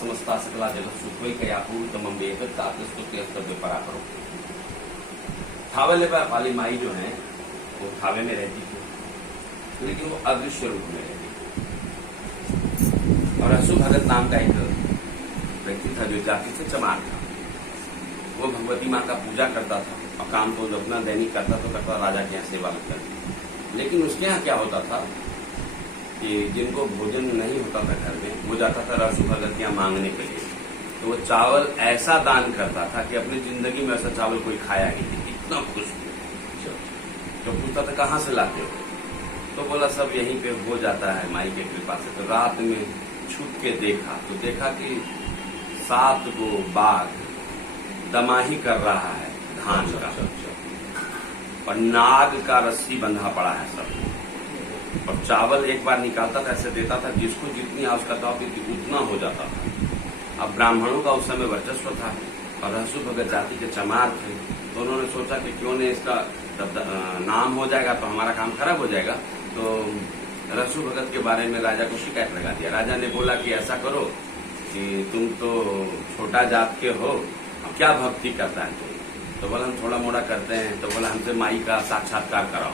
समस्ता सकला जगत सुखोई पूर्णतमं वेद परापरो। थावले वाली माई जो है वो थावे में रहती थी, लेकिन वो अदृश्य रूप में रहती थी। और असु भगत नाम का एक व्यक्ति था जो जाति से चमार था। वो भगवती माँ का पूजा करता था और काम तो अपना दैनिक करता तो करता राजा के यहाँ सेवा करता। लेकिन उसके यहाँ क्या होता था कि जिनको भोजन नहीं होता था घर में, वो जाता था रसु भगतियां मांगने के लिए, तो वो चावल ऐसा दान करता था कि अपनी जिंदगी में ऐसा चावल कोई खाया ही नहीं, इतना खुश हुआ। तो पूछता था कहाँ से लाते हो, तो बोला सब यहीं पे हो जाता है माई के कृपा से। तो रात में छुप के देखा तो देखा कि 7 गो बाघ दमाही कर रहा है धान का, और नाग का रस्सी बंधा पड़ा है सब, और चावल एक बार निकालता था, ऐसे देता था, जिसको जितनी आवश्यकता होती थी उतना हो जाता था। अब ब्राह्मणों का उस समय वर्चस्व था और रसु भगत जाति के चमार थे, तो उन्होंने सोचा कि क्यों नहीं इसका नाम हो जाएगा तो हमारा काम खराब हो जाएगा। तो रसु भगत के बारे में राजा को शिकायत लगा दिया। राजा ने बोला कि ऐसा करो कि तुम तो छोटा जात के हो, क्या भक्ति करता है तुम? तो बोला हम थोड़ा मोड़ा करते हैं। तो बोला हमसे माई का साक्षात्कार कराओ।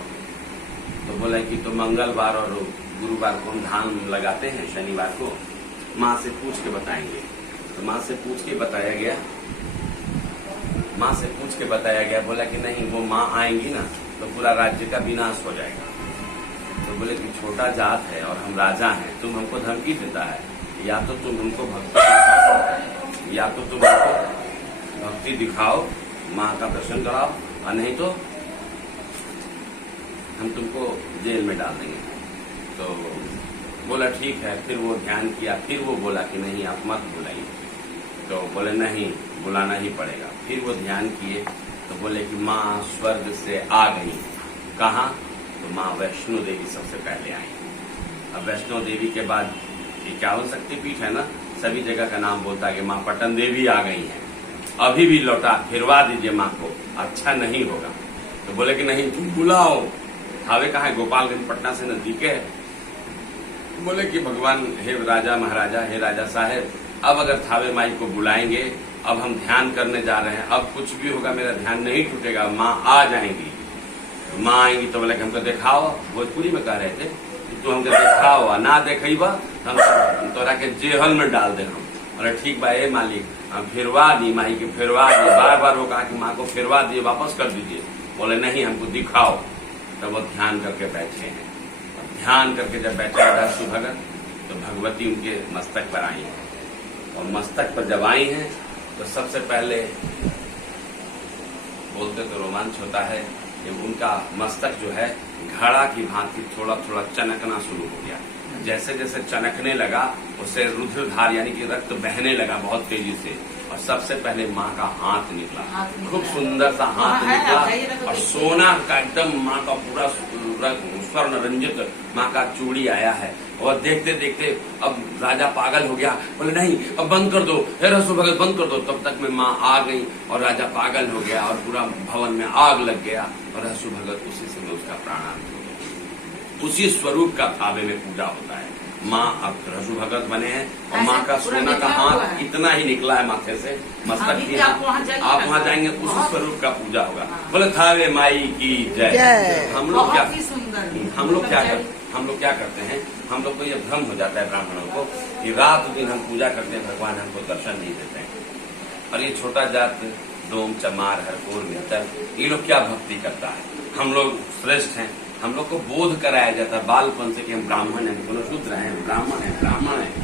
तो बोला कि तो मंगलवार और गुरुवार को हम धान लगाते हैं, शनिवार को माँ से पूछ के बताएंगे। तो माँ से पूछ के बताया गया, माँ से पूछ के बताया गया। बोला कि नहीं, वो माँ आएंगी ना तो पूरा राज्य का विनाश हो जाएगा। तो बोले कि छोटा जात है और हम राजा हैं, तुम हमको धमकी देता है, या तो तुम हमको भक्ति दिखाओ, माँ का दर्शन कराओ, और नहीं तो हम तुमको जेल में डाल देंगे। तो बोला ठीक है। फिर वो ध्यान किया, फिर वो बोला कि नहीं आप मत बुलाइए। तो बोले नहीं, बुलाना ही पड़ेगा। फिर वो ध्यान किए तो बोले कि माँ स्वर्ग से आ गई। कहाँ? तो माँ वैष्णो देवी सबसे पहले आई। अब वैष्णो देवी के बाद 51 शक्तिपीठ है ना, सभी जगह का नाम बोलता है कि माँ पटन देवी आ गई है, अभी भी लौटा फिरवा दीजिए माँ को, अच्छा नहीं होगा। तो बोले कि नहीं तुम बुलाओ। थावे कहाँ है? गोपालगंज पटना से नजदीक है। बोले कि भगवान हे राजा महाराजा, हे राजा साहेब, अब अगर थावे माई को बुलाएंगे, अब हम ध्यान करने जा रहे हैं, अब कुछ भी होगा मेरा ध्यान नहीं टूटेगा, माँ आ जाएंगी। तो माँ आएंगी तो बोले कि हमको दिखाओ। भोजपुरी में कह रहे थे कि तू हमको दिखाओ, ना देखेबा हम तोरा के जेहल में डाल दे। हम बोले ठीक बा ए मालिक, हम फिरवा दी माई के, फिरवा दी। बार बार वो कहा कि माँ को फिरवा दिए, वापस कर दीजिए। बोले नहीं, हमको दिखाओ। तब वो ध्यान करके बैठे हैं। ध्यान करके जब बैठे रसु भगत, तो भगवती उनके मस्तक पर आई है, और मस्तक पर जब आई हैं तो सबसे पहले बोलते तो रोमांच होता है कि उनका मस्तक जो है घड़ा की भांति थोड़ा थोड़ा चनकना शुरू हो गया। जैसे जैसे चनकने लगा उससे रुधिरधार यानी कि रक्त बहने लगा बहुत तेजी से, और सबसे पहले माँ का हाथ निकला, खूब सुंदर सा हाथ निकला, और सोना का एकदम माँ का पूरा स्वर्ण रंजित माँ का चूड़ी आया है। और देखते देखते अब राजा पागल हो गया। बोले नहीं, अब बंद कर दो, हे रसु भगत बंद कर दो। तब तक में माँ आ गई और राजा पागल हो गया और पूरा भवन में आग लग गया, और रसु भगत उसी समय उसका प्राणांत हो गया। उसी स्वरूप का थावे में पूजा होता है। माँ अब रसु भगत बने हैं, और माँ का सोना का हाथ इतना ही निकला है माथे से, मस्तक की। आप वहाँ जाएंगे, उसी स्वरूप का पूजा होगा। बोले थावे माई की जय। हम लोग क्या करते हैं, हम लोग को ये भ्रम हो जाता है ब्राह्मणों को कि रात दिन हम पूजा करते हैं, भगवान हमको दर्शन नहीं देते हैं। और ये छोटा जात डोम चमार हरकोर मित्र, ये लोग क्या भक्ति करता है? हम लोग श्रेष्ठ हैं, हम लोग को बोध कराया जाता है बालपन से कि हम ब्राह्मण हैं, शूद्र हैं, ब्राह्मण हैं, ब्राह्मण हैं।